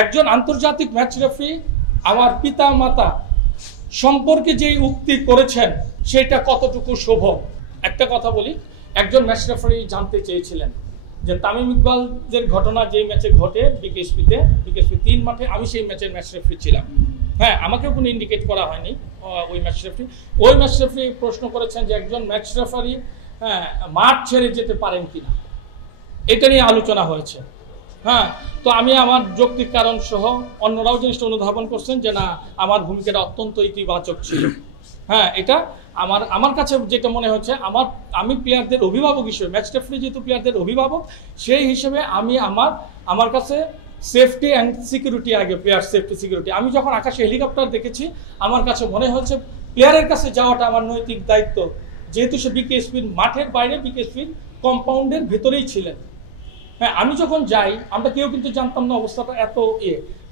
একজন আন্তর্জাতিক match referee আমার পিতা মাতা সম্পর্কে যে উক্তি করেছেন সেটা কতটুকু শুভ। একটা কথা বলি, একজন ম্যাচ রেফারি জানতে চেয়েছিলেন যে তামিম ইকবালদের ঘটনা যেই ম্যাচে ঘটে বিকেএসপি 3 মাঠে, আমি সেই ম্যাচের ম্যাচ রেফারি ছিলাম। হ্যাঁ, আমাকে কোনো ইন্ডিকেট করা হয়নি ওই ম্যাচ রেফারি প্রশ্ন করেছেন যে একজন ম্যাচ রেফারি মাঠ ছেড়ে যেতে পারেন কিনা, এটা নিয়ে আলোচনা হয়েছে। হ্যাঁ, তো আমি আমার যৌক্তিক কারণ সহ অন্যরাও জিনিসটা অনুধাবন করছেন যে না, আমার ভূমিকাটা অত্যন্ত ইতিবাচক ছিল। হ্যাঁ, এটা আমার কাছে যেটা মনে হচ্ছে, আমি প্লেয়ারদের অভিভাবক হিসেবে, ম্যাচ রেফারি যেহেতু প্লেয়ারদের অভিভাবক, সেই হিসেবে আমি আমার কাছে সেফটি অ্যান্ড সিকিউরিটি আগে, প্লেয়ার সেফটি সিকিউরিটি। আমি যখন আকাশে হেলিকপ্টার দেখেছি, আমার কাছে মনে হচ্ছে প্লেয়ারের কাছে যাওয়াটা আমার নৈতিক দায়িত্ব, যেহেতু সে বিকেএসপির মাঠের বাইরে, বিকেএসপির কম্পাউন্ডের ভেতরেই ছিলেন। হ্যাঁ, আমি যখন যাই, আমরা কেউ কিন্তু জানতাম না অবস্থাটা এত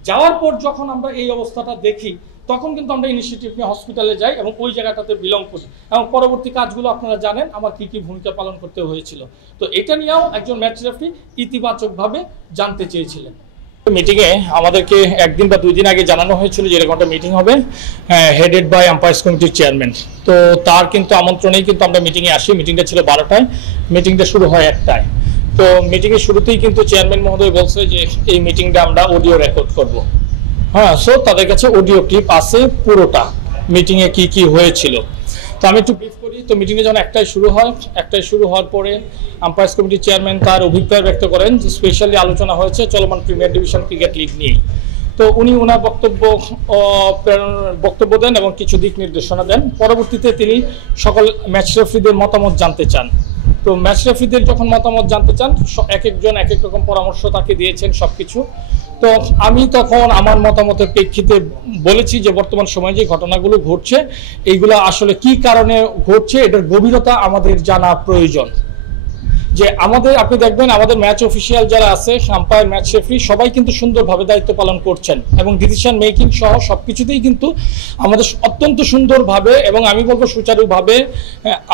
যাওয়ার পর যখন আমরা এই অবস্থাটা দেখি, তখন কিন্তু আমরা ইনিশিয়েটিভ নিয়ে হসপিটালে যাই এবং ওই জায়গাটাতে বিলং করি, এবং পরবর্তী কাজগুলো আপনারা জানেন আমার কি কি ভূমিকা পালন করতে হয়েছিল। তো এটা নিয়েও একজন ম্যাচ রেফারি ইতিবাচকভাবে জানতে চেয়েছিলেন। মিটিংয়ে আমাদেরকে একদিন বা 2 দিন আগে জানানো হয়েছিল যে এরকম একটা মিটিং হবে, হেডেড বাই আম্পায়ার্স কমিটির চেয়ারম্যান। তো তার কিন্তু আমন্ত্রণেই কিন্তু আমরা মিটিংয়ে আসি। মিটিংটা ছিল 12টায়, মিটিংটা শুরু হয় 1টায়। তো মিটিংয়ের শুরুতেই কিন্তু চেয়ারম্যান মহোদয় বলছে যে এই মিটিংটা আমরা অডিও রেকর্ড করব। হ্যাঁ, সো তাদের কাছে অডিও ক্লিপ আছে পুরোটা, মিটিংয়ে কি কি হয়েছিল। তো আমি একটু ব্রিফ করি। তো মিটিংয়ে যখন 1টায় শুরু হওয়ার পরে আম্পায়ার্স কমিটির চেয়ারম্যান তার অভিপ্রায় ব্যক্ত করেন যে স্পেশালি আলোচনা হয়েছে চলমান প্রিমিয়ার ডিভিশন ক্রিকেট লিগ নিয়ে। তো উনি ওনার বক্তব্য দেন এবং কিছু দিক নির্দেশনা দেন। পরবর্তীতে তিনি সকল ম্যাচ রেফারিদের মতামত জানতে চান। তো ম্যাচ রেফারিদের যখন মতামত জানতে চান, এক একজন এক এক রকম পরামর্শ তাকে দিয়েছেন সবকিছু। তো আমি তখন আমার মতামতের প্রেক্ষিতে বলেছি যে বর্তমান সময়ে যে ঘটনাগুলো ঘটছে, এইগুলো আসলে কি কারণে ঘটছে, এটার গভীরতা আমাদের জানা প্রয়োজন। যে আপনি দেখবেন আমাদের ম্যাচ অফিসিয়াল যারা আছে, আম্পায়ার, ম্যাচ রেফারি, সবাই কিন্তু সুন্দরভাবে দায়িত্ব পালন করছেন এবং ডিসিশন মেকিং সহ সবকিছুতেই কিন্তু আমাদের অত্যন্ত সুন্দরভাবে এবং আমি বলবো সুচারুভাবে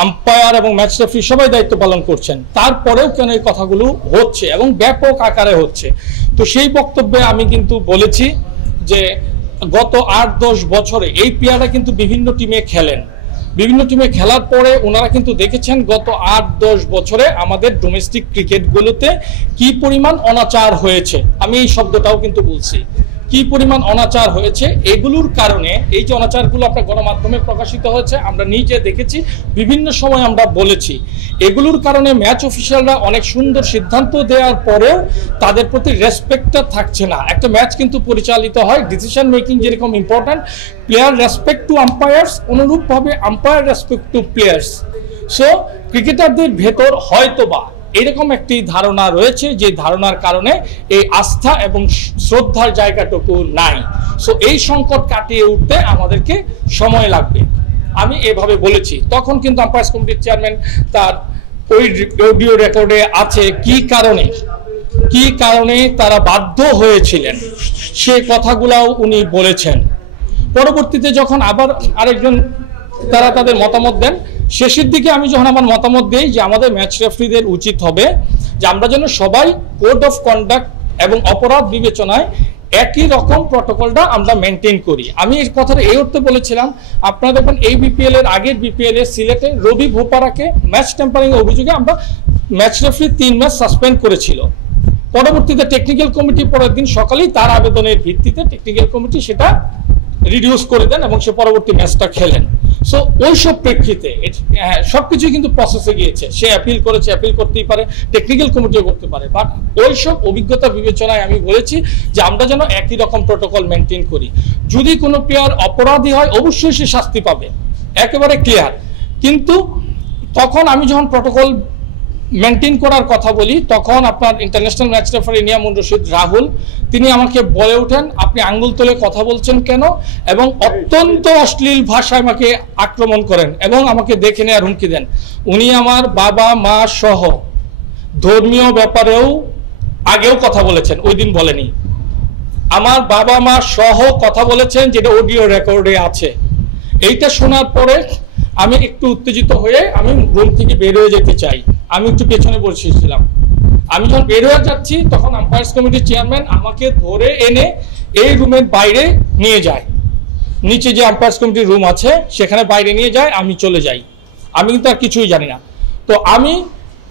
আম্পায়ার এবং ম্যাচ রেফারি সবাই দায়িত্ব পালন করছেন। তারপরেও কেন এই কথাগুলো হচ্ছে এবং ব্যাপক আকারে হচ্ছে। তো সেই বক্তব্যে আমি কিন্তু বলেছি যে গত 8-10 বছরে এই প্লেয়াররা কিন্তু বিভিন্ন টিমে খেলেন। বিভিন্ন টিমে খেলার পরে ওনারা কিন্তু দেখেছেন গত 8-10 বছরে আমাদের ডোমেস্টিক ক্রিকেটগুলোতে কি পরিমাণ অনাচার হয়েছে। আমি এই শব্দটাও কিন্তু বলছি, কি পরিমাণ অনাচার হয়েছে। এগুলোর কারণে এই যে অনাচারগুলো আপনার গণমাধ্যমে প্রকাশিত হয়েছে, আমরা নিজে দেখেছি, বিভিন্ন সময় আমরা বলেছি, এগুলোর কারণে ম্যাচ অফিসিয়ালরা অনেক সুন্দর সিদ্ধান্ত দেওয়ার পরেও তাদের প্রতি রেসপেক্টটা থাকছে না। একটা ম্যাচ কিন্তু পরিচালিত হয়, ডিসিশন মেকিং যেরকম important, player respect to umpires, অনুরূপভাবে umpire respect to players. So ক্রিকেটারদের ভেতর হয়তোবা এরকম একটি ধারণা রয়েছে, যে ধারণার কারণে এই আস্থা এবং শ্রদ্ধার জায়গাটুকু নাই। সো এই সংকট কাটিয়ে উঠতে আমাদেরকে সময় লাগবে, আমি এভাবে বলেছি। তখন কিন্তু আম্পায়ার্স কমিটির চেয়ারম্যান তার ওই অডিও রেকর্ডে আছে কি কারণে তারা বাধ্য হয়েছিলেন, সে কথাগুলাও উনি বলেছেন। পরবর্তীতে যখন আবার আরেকজন তারা তাদের মতামত দেন, শেষের দিকে আমি যখন আমার মতামত দিই যে আমাদের ম্যাচ রেফারিদের উচিত হবে যে আমরা যেন সবাই কোড অফ কন্ডাক্ট এবং অপরাধ বিবেচনায় একই রকম প্রটোকলটা আমরা মেনটেন করি। আমি এই কথাটা এই অর্থে বলেছিলাম, আপনারা দেখবেন এই বিপিএল এর আগের বিপিএল এর সিলেটে রবি ভোপারাকে ম্যাচ টেম্পারিং অভিযোগে আমরা ম্যাচ রেফারি 3 ম্যাচ সাসপেন্ড করেছিল। পরবর্তীতে টেকনিক্যাল কমিটি পরের দিন সকালেই তার আবেদনের ভিত্তিতে টেকনিক্যাল কমিটি সেটা রিডিউস করে দেন এবং সে পরবর্তী ম্যাচটা খেলেন। সো ওইসব প্রেক্ষিতে সবকিছুই কিন্তু প্রসেসে গিয়েছে। সে অ্যাপিল করেছে, অ্যাপিল করতেই পারে, টেকনিক্যাল কমিটিও করতে পারে, বাট ওইসব অভিজ্ঞতা বিবেচনায় আমি বলেছি যে আমরা যেন একই রকম প্রোটোকল মেনটেন করি। যদি কোনো প্লেয়ার অপরাধী হয় অবশ্যই সে শাস্তি পাবে, একেবারে ক্লিয়ার। কিন্তু তখন আমি যখন প্রোটোকল মেনটেন করার কথা বলি, তখন আপনার international match referee Niamur Rashid Rahul তিনি আমাকে বলে ওঠেন, আপনি আঙ্গুল তুলে কথা বলছেন কেন, এবং অত্যন্ত অশ্লীল ভাষায় আমাকে আক্রমণ করেন এবং আমাকে দেখে নেওয়ার হুমকি দেন। উনি আমার বাবা মা সহ ধর্মীয় ব্যাপারেও আগেও কথা বলেছেন, ওই দিন বলেনি, আমার বাবা মা সহ কথা বলেছেন, যেটা অডিও রেকর্ডে আছে। এইটা শোনার পরে আমি একটু উত্তেজিত হয়ে আমি রুম থেকে বের হয়ে যেতে চাই। আমি একটু পেছনে বসেছিলাম, আমি যখন বের হয়ে যাচ্ছি তখন আম্পায়ার্স কমিটির চেয়ারম্যান আমাকে ধরে এনে এই রুমের বাইরে নিয়ে যায়, নিচে যে আম্পায়ার্স কমিটির রুম আছে সেখানে বাইরে নিয়ে যায়, আমি চলে যাই। আমি কিন্তু আর কিছুই জানি না। তো আমি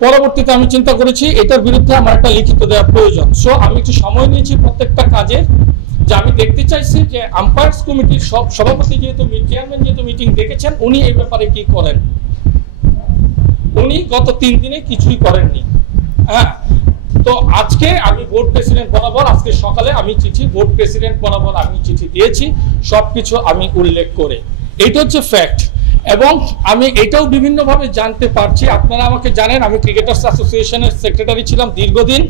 পরবর্তীতে আমি চিন্তা করেছি এটার বিরুদ্ধে আমার একটা লিখিত দেওয়া প্রয়োজন। সো আমি একটু সময় নিয়েছি প্রত্যেকটা কাজে, যে আমি দেখতে চাইছি যে আম্পায়ার্স কমিটির সভাপতি যেহেতু চেয়ারম্যান যেহেতু মিটিং দেখেছেন, উনি এই ব্যাপারে কি করেন। উনি গত 3 দিনে কিছুই করেননি। হ্যাঁ, তো আজকে আমি বোর্ড প্রেসিডেন্ট বরাবর, আজকে সকালে আমি চিঠি বোর্ড প্রেসিডেন্ট বরাবর আমি চিঠি দিয়েছি, সবকিছু আমি উল্লেখ করে। এইটা হচ্ছে ফ্যাক্ট। এবং আমি এটাও বিভিন্নভাবে জানতে পারছি, আপনারা আমাকে জানেন আমি ক্রিকেটার্স অ্যাসোসিয়েশনের সেক্রেটারি ছিলাম দীর্ঘদিন।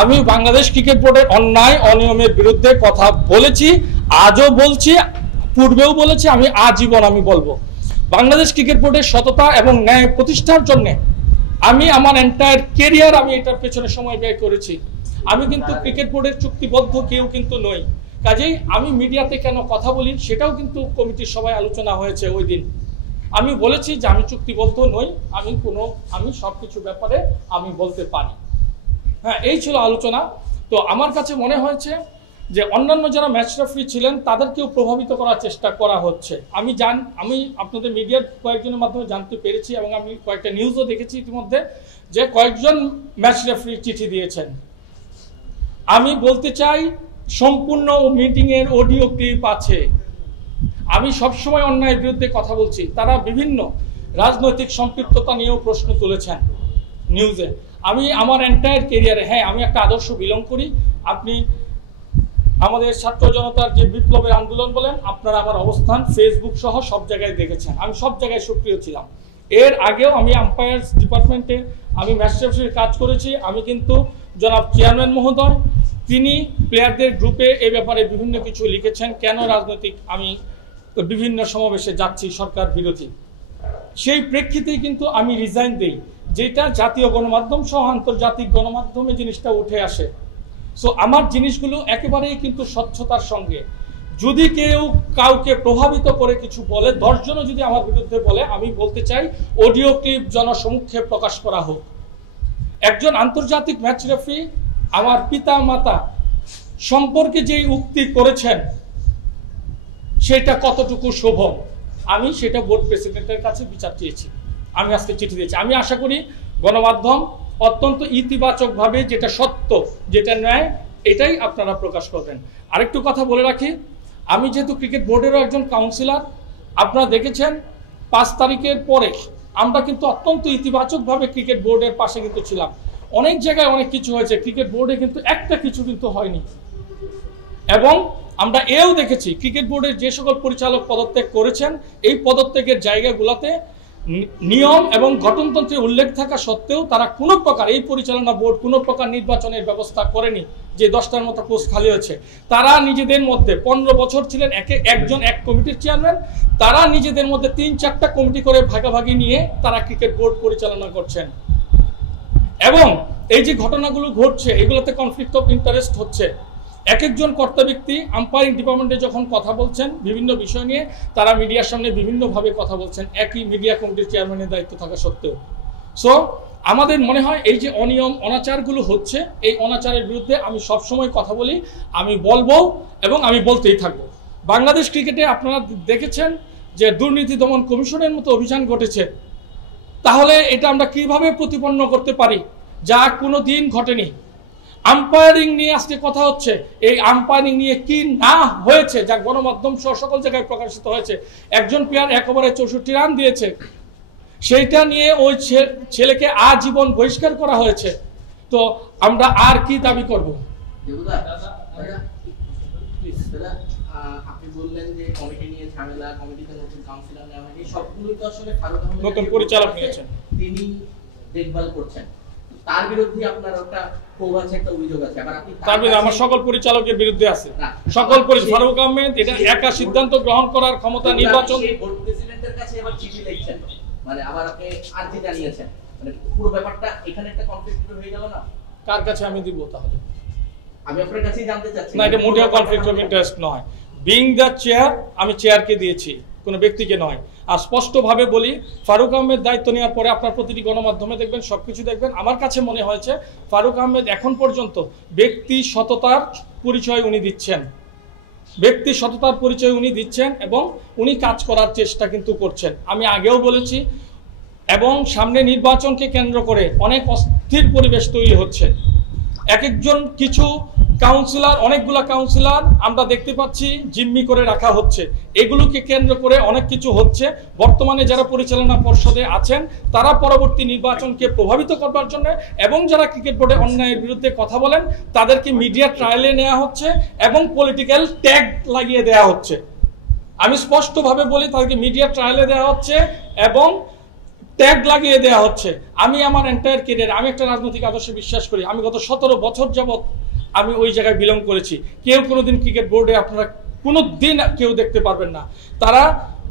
আমি বাংলাদেশ ক্রিকেট বোর্ডের অন্যায় অনিয়মের বিরুদ্ধে কথা বলেছি, আজও বলছি, পূর্বেও বলেছি, আমি আজীবন আমি বলবো। বাংলাদেশ ক্রিকেট বোর্ডের সততা এবং ন্যায় প্রতিষ্ঠার জন্য আমি আমার এন্টায়ার কেরিয়ার আমি এটার পেছনে সময় ব্যয় করেছি। আমি কিন্তু ক্রিকেট বোর্ডের চুক্তিবদ্ধ কেউ কিন্তু নই। কাজেই আমি মিডিয়াতে কেন কথা বলি সেটাও কিন্তু কমিটির সভায় আলোচনা হয়েছে ওই দিন। আমি বলেছি যে আমি চুক্তিবদ্ধ নই, আমি সবকিছু ব্যাপারে আমি বলতে পারি। হ্যাঁ, এই ছিল আলোচনা। তো আমার কাছে মনে হয়েছে যে অন্যান্য যারা ম্যাচ রেফারি ছিলেন তাদেরকেও প্রভাবিত করার চেষ্টা করা হচ্ছে। আমি আপনাদের মিডিয়ার কয়েকজনের মাধ্যমে জানতে পেরেছি এবং আমি কয়েকটা নিউজও দেখেছি ইতিমধ্যে যে কয়েকজন ম্যাচ রেফারি চিঠি দিয়েছেন। আমি বলতে চাই সম্পূর্ণ মিটিংয়ের অডিও ক্লিপ আছে। আমি সবসময় অন্যায়ের বিরুদ্ধে কথা বলছি। তারা বিভিন্ন রাজনৈতিক সম্পৃক্ততা নিয়েও প্রশ্ন তুলেছেন নিউজে। আমি আমার এন্টায়ার কেরিয়ারে, হ্যাঁ আমি একটা আদর্শ বিলং করি। আপনি আমাদের ছাত্র জনতার যে বিপ্লবের আন্দোলন বলেন, আপনারা আমার অবস্থান ফেসবুক সহ সব জায়গায় দেখেছেন। আমি সব জায়গায় সক্রিয় ছিলাম। এর আগেও আমি আম্পায়ার্স ডিপার্টমেন্টে আমি ম্যাচ রেফারির কাজ করেছি। আমি কিন্তু জনাব চেয়ারম্যান মহোদয় তিনি প্লেয়ারদের গ্রুপে এ ব্যাপারে বিভিন্ন কিছু লিখেছেন, কেন রাজনৈতিক আমি বিভিন্ন সমাবেশে যাচ্ছি সরকার বিরোধী। সেই প্রেক্ষিতেই কিন্তু আমি রিজাইন দেই, যেটা জাতীয় গণমাধ্যম সহ আন্তর্জাতিক গণমাধ্যমে জিনিসটা উঠে আসে। সো আমার জিনিসগুলো একেবারেই কিন্তু স্বচ্ছতার সঙ্গে। যদি কেউ কাউকে প্রভাবিত করে কিছু বলে, 10 জনও যদি আমার বিরুদ্ধে বলে, আমি বলতে চাই অডিও ক্লিপ জনসমক্ষে প্রকাশ করা হোক। একজন আন্তর্জাতিক ম্যাচ রেফারি আমার পিতা মাতা সম্পর্কে যেই উক্তি করেছেন সেটা কতটুকু শোভ, আমি সেটা বোর্ড প্রেসিডেন্টের কাছে বিচার চেয়েছি। আমি আজকে চিঠি দিয়েছি। আমি আশা করি গণমাধ্যম অত্যন্ত ইতিবাচকভাবে যেটা সত্য যেটা ন্যায় এটাই আপনারা প্রকাশ করবেন। আরেকটু কথা বলে রাখি, আমি যেহেতু ক্রিকেট বোর্ডেরও একজন কাউন্সিলর, আপনারা দেখেছেন 5 তারিখের পরে আমরা কিন্তু অত্যন্ত ইতিবাচকভাবে ক্রিকেট বোর্ডের পাশে কিন্তু ছিলাম। অনেক জায়গায় অনেক কিছু হয়েছে, ক্রিকেট বোর্ডে কিন্তু একটা কিছু কিন্তু হয়নি। এবং আমরা এও দেখেছি ক্রিকেট বোর্ডের যে সকল পরিচালক পদত্যাগ করেছেন, এই পদত্যাগের জায়গাগুলোতে নিয়ম এবং গঠনতন্ত্রে উল্লেখ থাকা সত্ত্বেও তারা কোনো প্রকার, এই পরিচালনা বোর্ড কোনো প্রকার নির্বাচনের ব্যবস্থা করেনি। যে 10টার মতো পোস্ট খালি হয়েছে, তারা নিজেদের মধ্যে 15 বছর ছিলেন একজন এক কমিটির চেয়ারম্যান, তারা নিজেদের মধ্যে 3-4টা কমিটি করে ভাগাভাগি নিয়ে তারা ক্রিকেট বোর্ড পরিচালনা করছেন। এবং এই যে ঘটনাগুলো ঘটছে এগুলোতে কনফ্লিক্ট অফ ইন্টারেস্ট হচ্ছে। এক একজন কর্তা ব্যক্তি আম্পায়ারিং ডিপার্টমেন্টে যখন কথা বলছেন বিভিন্ন বিষয় নিয়ে, তারা মিডিয়ার সামনে বিভিন্নভাবে কথা বলছেন, একই মিডিয়া কমিটির চেয়ারম্যানের দায়িত্ব থাকা সত্ত্বেও। সো আমাদের মনে হয় এই যে অনিয়ম অনাচারগুলো হচ্ছে, এই অনাচারের বিরুদ্ধে আমি সবসময় কথা বলি, আমি বলবো এবং আমি বলতেই থাকবো। বাংলাদেশ ক্রিকেটে আপনারা দেখেছেন যে দুর্নীতি দমন কমিশনের মতো অভিযান ঘটেছে, তাহলে এটা আমরা কিভাবে প্রতিপন্ন করতে পারি যা কোনো দিন ঘটেনি। আম্পায়ারিং নিয়ে আজকে কথা হচ্ছে, এই আম্পায়ারিং নিয়ে কি না হয়েছে যা গণমাধ্যম সহ সকল জায়গায় প্রকাশিত হয়েছে। একজন প্লেয়ার 1 ওভারে 64 রান দিয়েছে, সেইটা নিয়ে ওই ছেলেকে আজীবন বহিষ্কার করা হয়েছে। তো আমরা আর কি দাবি করব? আপনি বললেন যে কমিটি নিয়ে ঝামেলা, কমিটিতে নতুন কাউন্সিলর নেওয়া হয়নি, সবগুলোই তো আসলে ফারুক আহমেদ নতুন পরিচালক নিয়েছেন, তিনি দেখভাল করছেন। তার বিরুদ্ধে আপনার একটা ক্ষোভ আছে, একটা অভিযোগ আছে। আবার আপনি তার বিরুদ্ধে আমার সকল পরিচালকের বিরুদ্ধে আছে। সকল ফারুক আহমেদ এটা একা সিদ্ধান্ত গ্রহণ করার ক্ষমতা নির্বাচন বোর্ড প্রেসিডেন্টের কাছে এবার চিঠি লিখছেন, মানে আবার আপনি আর্জি জানিয়েছেন, মানে পুরো ব্যাপারটা এখানে একটা কনফ্লিক্ট হয়ে গেল না? কার কাছে আমি দিব তাহলে? আমি আপনার কাছেই জানতে চাচ্ছি। না, এটা মোটেও কনফ্লিক্ট অফ ইন্টারেস্ট নয়। বিং দ্য চেয়ার, আমি চেয়ারকে দিয়েছি, কোনো ব্যক্তিকে নয়। আর স্পষ্টভাবে বলি, ফারুক আহমেদ দায়িত্ব নেওয়ার পরে আপনার প্রতিটি গণমাধ্যমে দেখবেন, সব কিছু দেখবেন। আমার কাছে মনে হয়েছে ফারুক আহমেদ এখন পর্যন্ত ব্যক্তি সততার পরিচয় উনি দিচ্ছেন, ব্যক্তি সততার পরিচয় উনি দিচ্ছেন এবং উনি কাজ করার চেষ্টা কিন্তু করছেন। আমি আগেও বলেছি, এবং সামনে নির্বাচনকে কেন্দ্র করে অনেক অস্থির পরিবেশ তৈরি হচ্ছে। এক একজন কিছু কাউন্সিলর, অনেকগুলা কাউন্সিলর আমরা দেখতে পাচ্ছি জিম্মি করে রাখা হচ্ছে। এগুলোকে কেন্দ্র করে অনেক কিছু হচ্ছে। বর্তমানে যারা পরিচালনা পর্ষদে আছেন তারা পরবর্তী নির্বাচনকে প্রভাবিত করবার জন্য এবং যারা ক্রিকেট বোর্ডে অন্যায়ের বিরুদ্ধে কথা বলেন তাদেরকে মিডিয়া ট্রায়ালে নেওয়া হচ্ছে এবং পলিটিক্যাল ট্যাগ লাগিয়ে দেওয়া হচ্ছে। আমি স্পষ্টভাবে বলি, তাদেরকে মিডিয়া ট্রায়ালে দেওয়া হচ্ছে এবং ট্যাগ লাগিয়ে দেওয়া হচ্ছে। আমি আমার এন্টায়ার ক্যারিয়ার, আমি একটা রাজনৈতিক আদর্শে বিশ্বাস করি। আমি গত 17 বছর যাবৎ আমি ওই জায়গায় বিলং করেছি। কেউ কোনোদিন ক্রিকেট বোর্ডে আপনারা কোনো দিন কেউ দেখতে পারবেন না। তারা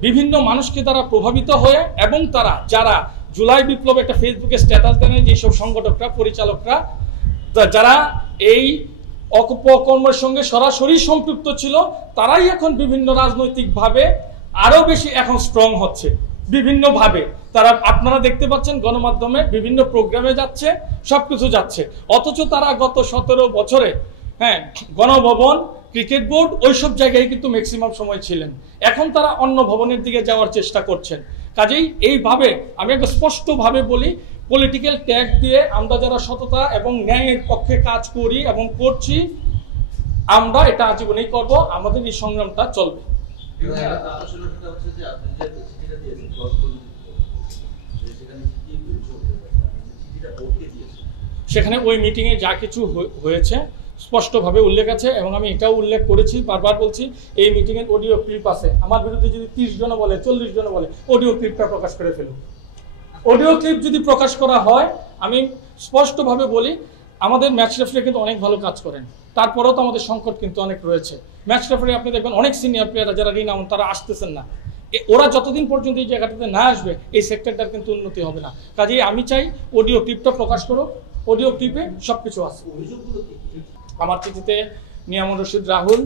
বিভিন্ন মানুষকে তারা প্রভাবিত হয়ে, এবং তারা যারা জুলাই বিপ্লব একটা ফেসবুকে স্ট্যাটাস দেন, যেসব সংগঠকরা, পরিচালকরা যারা এই অপকর্মের সঙ্গে সরাসরি সম্পৃক্ত ছিল, তারাই এখন বিভিন্ন রাজনৈতিকভাবে আরো বেশি এখন স্ট্রং হচ্ছে বিভিন্নভাবে। তারা আপনারা দেখতে পাচ্ছেন গণমাধ্যমে বিভিন্ন প্রোগ্রামে যাচ্ছে, সবকিছু যাচ্ছে। অথচ তারা গত 17 বছরে গণভবন, ক্রিকেট বোর্ড, ওইসব জায়গায় কিন্তু ম্যাক্সিমাম সময় ছিলেন। এখন তারা অন্য ভবনের দিকে যাওয়ার চেষ্টা করছেন। কাজেই এইভাবে আমি একটু স্পষ্টভাবে বলি, পলিটিক্যাল ট্যাগ দিয়ে আমরা যারা সততা এবং ন্যায়ের পক্ষে কাজ করি এবং করছি, আমরা এটা আজীবনই করব। আমাদের এই সংগ্রামটা চলবে। সেখানে ওই মিটিংয়ে যা কিছু হয়েছে স্পষ্টভাবে উল্লেখ আছে, এবং আমি এটাও উল্লেখ করেছি, বারবার বলছি, এই মিটিংয়ের অডিও ক্লিপ আছে। আমার বিরুদ্ধে যদি 30 জন বলে, 40 জন বলে, অডিও ক্লিপটা প্রকাশ করে ফেলুন। অডিও ক্লিপ যদি প্রকাশ করা হয়, আমি স্পষ্টভাবে বলি, আমাদের ম্যাচ রেফারি কিন্তু অনেক ভালো কাজ করেন, তারপরেও তো আমাদের সংকট কিন্তু অনেক রয়েছে। ম্যাচ রেফারি আপনি দেখবেন অনেক সিনিয়র প্লেয়াররা যারা রিনাউন, তারা আসতেছেন না। ওরা যতদিন পর্যন্ত এই জায়গাটাতে না আসবে, এই সেক্টরটার কিন্তু উন্নতি হবে না। কাজেই আমি চাই অডিও ক্লিপটা প্রকাশ করো, অডিও ক্লিপে সবকিছু আছে। আমার চিঠিতে নিয়ামুর রশিদ রাহুল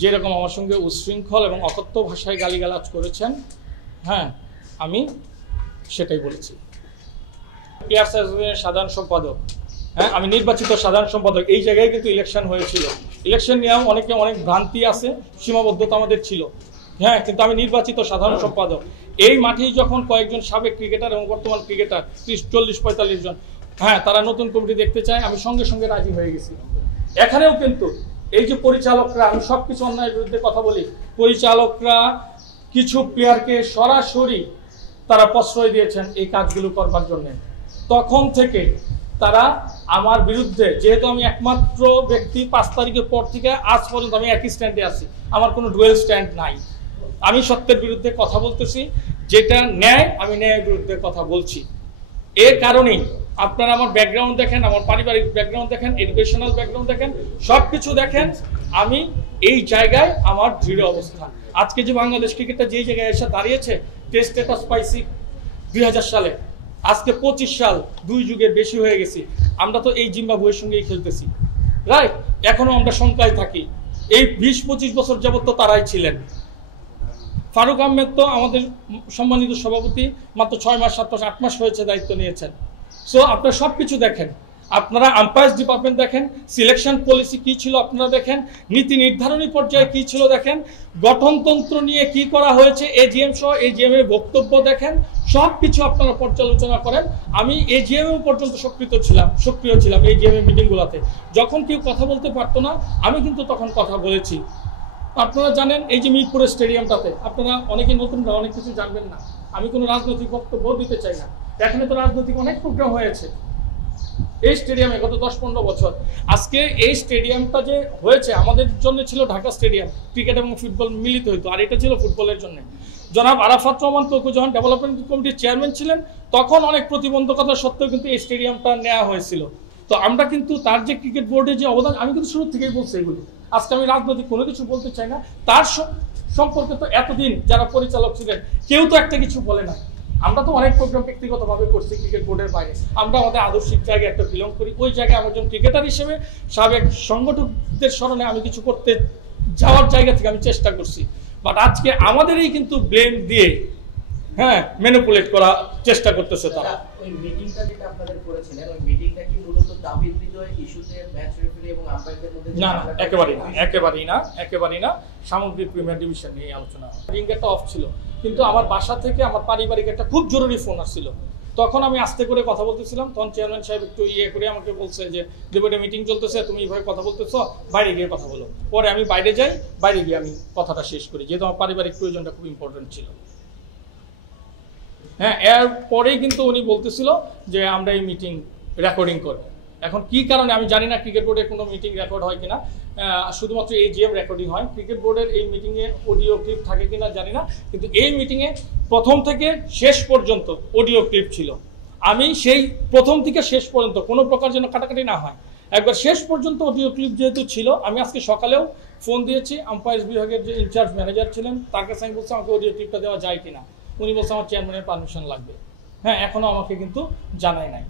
যেরকম আমার সঙ্গে উচ্ছৃঙ্খল এবং অকথ্য ভাষায় গালিগালাজ করেছেন, আমি সেটাই বলেছি। প্লেয়ার্স অ্যাসোসিয়েশনের সাধারণ সম্পাদক, আমি নির্বাচিত সাধারণ সম্পাদক। এই জায়গায় কিন্তু ইলেকশন হয়েছিল। ইলেকশন নিয়েও অনেক ভ্রান্তি আছে, সীমাবদ্ধতা আমাদের ছিল, কিন্তু আমি নির্বাচিত সাধারণ সম্পাদক। এই মাঠেই যখন কয়েকজন সাবেক ক্রিকেটার এবং বর্তমান ক্রিকেটার 30-40-45 জন তারা নতুন কমিটি দেখতে চায়, আমি সঙ্গে সঙ্গে রাজি হয়ে গেছি। এখানেও কিন্তু এই যে পরিচালকরা, আমি সবকিছু অন্যায়ের বিরুদ্ধে কথা বলি, পরিচালকরা কিছু প্লেয়ারকে সরাসরি তারা প্রশ্রয় দিয়েছেন এই কাজগুলো করবার জন্য। তখন থেকে তারা আমার বিরুদ্ধে, যেহেতু আমি একমাত্র ব্যক্তি 5 তারিখের পর থেকে আজ পর্যন্ত আমি একই স্ট্যান্ডে আছি, আমার কোনো ডুয়েল স্ট্যান্ড নাই। আমি সত্যের বিরুদ্ধে কথা বলতেছি, যেটা ন্যায়, আমি ন্যায়ের বিরুদ্ধে কথা বলছি। এর কারণেই আপনারা আমার ব্যাকগ্রাউন্ড দেখেন, আমার পারিবারিক ব্যাকগ্রাউন্ড দেখেন, এডুকেশনাল ব্যাকগ্রাউন্ড দেখেন, সব কিছু দেখেন, আমি এই জায়গায় আমার দৃঢ় অবস্থান। আজকে যে বাংলাদেশ ক্রিকেটটা যেই জায়গায় এসে দাঁড়িয়েছে, টেস্ট স্ট্যাটাস পাইছি 2000 সালে, আজকে 25 সাল, 2 যুগের বেশি হয়ে গেছি। আমরা তো এই জিম্বাবুয়ের সঙ্গেই খেলতেছি, রাইট? এখনো আমরা শঙ্কায় থাকি। এই 20-25 বছর যাবত তো তারাই ছিলেন। ফারুক আহমেদ তো আমাদের সম্মানিত সভাপতি, মাত্র 6 মাস, 7 মাস, 8 মাস হয়েছে দায়িত্ব নিয়েছেন। সো আপনারা সব কিছু দেখেন, আপনারা আম্পায়ার্স ডিপার্টমেন্ট দেখেন, সিলেকশন পলিসি কি ছিল আপনারা দেখেন, নীতি নির্ধারণী পর্যায়ে কি ছিল দেখেন, গঠনতন্ত্র নিয়ে কি করা হয়েছে, এজিএম সহ এজিএম এর বক্তব্য দেখেন, সব কিছু আপনারা পর্যালোচনা করেন। আমি এজিএম পর্যন্ত সক্রিয় ছিলাম এজিএম এর মিটিংগুলোতে। যখন কেউ কথা বলতে পারতো না, আমি কিন্তু তখন কথা বলেছি। আপনারা জানেন, এই যে মিরপুরের স্টেডিয়ামটাতে, আপনারা অনেকে নতুনরা অনেক কিছু জানবেন না, আমি কোনো রাজনৈতিক বক্তব্য দিতে চাই না। এখানে তো রাজনৈতিক অনেক প্রোগ্রাম হয়েছে এই স্টেডিয়ামে গত 10-15 বছর। আজকে এই স্টেডিয়ামটা যে হয়েছে, আমাদের জন্য ছিল ঢাকা স্টেডিয়াম, ক্রিকেট এবং ফুটবল মিলিত হইতো, আর এটা ছিল ফুটবলের জন্য। জনাব আরাফাত রহমান কোকো যখন ডেভেলপমেন্ট কমিটির চেয়ারম্যান ছিলেন, তখন অনেক প্রতিবন্ধকতা সত্ত্বেও কিন্তু এই স্টেডিয়ামটা নেওয়া হয়েছিল। তো আমরা কিন্তু তার যে ক্রিকেট বোর্ডের যে অবদান, আমি কিন্তু শুরু থেকেই বলছি এগুলো। আজকে আমি রাজনৈতিক কোনো কিছু বলতে চাই না। তার সম্পর্কে তো এতদিন যারা পরিচালক ছিলেন, কেউ তো একটা কিছু বলে না। আমরা তো অনেক প্রোগ্রাম ব্যক্তিগতভাবে করছি ক্রিকেট বোর্ডের বাইরে। আমরা আমাদের আদর্শিক জায়গায় একটা বিলং করি। ওই জায়গায় আমার একজন ক্রিকেটার হিসেবে সাবেক সংগঠকদের স্মরণে আমি কিছু করতে যাওয়ার জায়গা থেকে আমি চেষ্টা করছি। বাট আজকে আমাদেরই কিন্তু ব্লেম দিয়ে হ্যাঁ ম্যানিপুলেট করার চেষ্টা করতেছে তারা। ওই মিটিংটা যেটা আপনাদের করেছিলেন ওই মিটিংটা কি মূলত দাবিকৃত ইস্যুতে ম্যাচ রেফারি এবং আম্পায়ারদের মধ্যে না না একেবারেই না সামগ্রিক প্রিমিয়ার ডিভিশন নিয়ে আলোচনা। রিংটা অফ ছিল, কিন্তু আমার বাসা থেকে আমার পারিবারিক একটা খুব জরুরি ফোন আসছিল। তখন আমি আস্তে করে কথা বলতেছিলাম, তখন চেয়ারম্যান সাহেব একটু করে আমাকে বলছে যে ডেপুটি মিটিং চলতেছে, তুমি এইভাবে কথা বলতেছো, বাইরে গিয়ে কথা বলো। পরে আমি বাইরে যাই, বাইরে গিয়ে আমি কথাটা শেষ করি, যেহেতু আমার পারিবারিক প্রয়োজনটা খুব ইম্পর্টেন্ট ছিল। হ্যাঁ, এরপরেই কিন্তু উনি বলতেছিল যে আমরা এই মিটিং রেকর্ডিং করব। এখন কি কারণে আমি জানি না, ক্রিকেট বোর্ডের কোনো মিটিং রেকর্ড হয় কিনা, শুধুমাত্র AGM রেকর্ডিং হয়। ক্রিকেট বোর্ডের এই মিটিংয়ে অডিও ক্লিপ থাকে কিনা জানি না, কিন্তু এই মিটিংয়ে প্রথম থেকে শেষ পর্যন্ত অডিও ক্লিপ ছিল। আমি সেই প্রথম থেকে শেষ পর্যন্ত কোনো প্রকার যেন কাটাকাটি না হয়, একবার শেষ পর্যন্ত অডিও ক্লিপ যেহেতু ছিল, আমি আজকে সকালেও ফোন দিয়েছি আম্পায়ার্স বিভাগের যে ইনচার্জ ম্যানেজার ছিলেন, তার কাছে আমি বলছি আমাকে অডিও ক্লিপটা দেওয়া যায় কিনা। উনি বলছে আমার চেয়ারম্যানের পারমিশন লাগবে। হ্যাঁ, এখনো আমাকে কিন্তু জানায় নাই।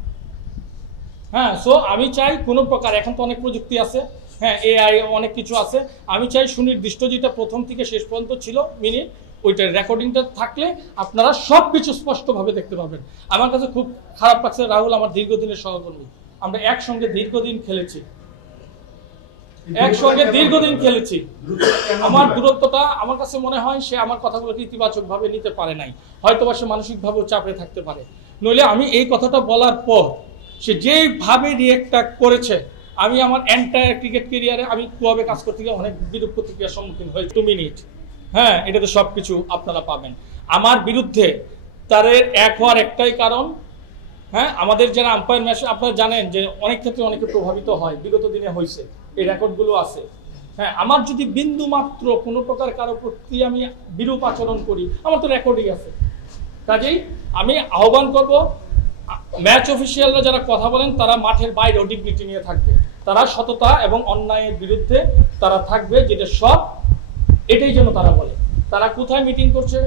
হ্যাঁ, সো আমি চাই কোনো প্রকার, এখন তো অনেক প্রযুক্তি আছে, হ্যাঁ AI অনেক কিছু আছে, আমি চাই সুনির্দিষ্ট যেটা প্রথম থেকে শেষ পর্যন্ত ছিল মিনিট, ওইটার রেকর্ডিংটা থাকলে আপনারা সব কিছু স্পষ্টভাবে দেখতে পাবেন। আমার কাছে খুব খারাপ লাগছে, রাহুল আমার দীর্ঘদিনের সহকর্মী, আমরা একসঙ্গে দীর্ঘদিন খেলেছি, আমার দূরত্বটা আমার কাছে মনে হয় সে আমার কথাগুলোকে ইতিবাচক ভাবে নিতে পারে নাই, হয়তোবা সে মানসিকভাবেও চাপে থাকতে পারে। নইলে আমি এই কথাটা বলার পর সে যেভাবে রিয়েক্টটা করেছে, আমি আমার এন্টায়ার ক্রিকেট ক্যারিয়ারে আমি ক্লাবে কাজ করতে গিয়ে অনেক বিরূপ প্রতিক্রিয়ার সম্মুখীন হয়েছি। 2 মিনিট, হ্যাঁ এটাতে সব কিছু আপনারা পাবেন। আমার বিরুদ্ধে তাদের এক হওয়ার একটাই কারণ, হ্যাঁ আমাদের যারা আম্পায়ার ম্যাচ, আপনারা জানেন যে অনেক ক্ষেত্রে অনেকে প্রভাবিত হয়, বিগত দিনে হয়েছে, এই রেকর্ডগুলো আছে। হ্যাঁ, আমার যদি বিন্দু মাত্র কোনো প্রকার কারো প্রতি আমি বিরূপ আচরণ করি, আমার তো রেকর্ডই আছে। কাজেই আমি আহ্বান করব, ম্যাচ অফিসিয়ালরা যারা কথা বলেন তারা মাঠের বাইরে ডিগনিটি নিয়ে থাকবে, তারা সততা এবং অন্যায়ের বিরুদ্ধে তারা থাকবে, যেটা সব এটাই যেন তারা বলে। তারা কোথায় মিটিং করছে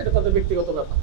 এটা তাদের ব্যক্তিগত ব্যাপার।